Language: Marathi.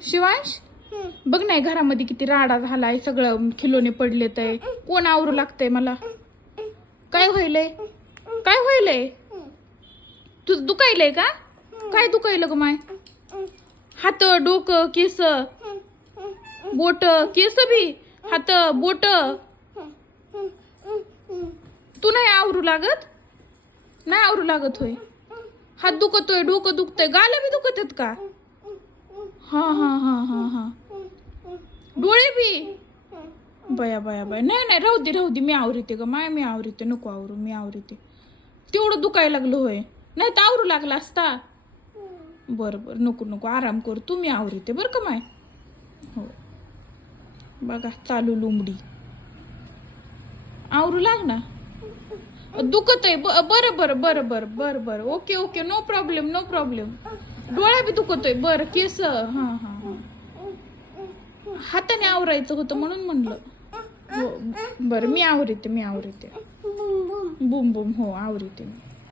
शिवांश बघ नाही घरामध्ये किती राडा झालाय, सगळं खिलोने पडलेत आहे. कोण आवरू लागतंय मला? काय व्हायलंय? काय व्हायलंय? तुझं दुखायलंय का? काय दुखायलं ग माय? हात, डोकं, केस, बोट, केस बी, हात, बोट. तू नाही आवरू लागत? नाही आवरू लागत होय? हात दुखतोय, डोकं दुखतंय, गाला बी दुखत आहेत का? हा हा हा हा हा. डोळे बी? बया बया बया. नाही नाही, राहू दे राहू दे, मी आवरीते ग माय, मी आवरीते. नको आवरू, मी आवरीते. तेवढं दुखायला लागलं होय? नाही तर आवरू लागला असता. बरं बरं, नको नको, आराम कर तू, मी आवरीते बरं का माय. हो बघा चालू लोंबडी. आवरू लाग ना. दुखत आहे बरं बरं बरं बरं बरं बरं, okay okay, no problem no problem. डोळा बी दुखतोय, बरं केस, हा हा हा. हाताने आवरायचं होतं म्हणून म्हणलं. हो बरं, मी आवरीते मी आवरीते. बुम बुम, हो आवरीते मी.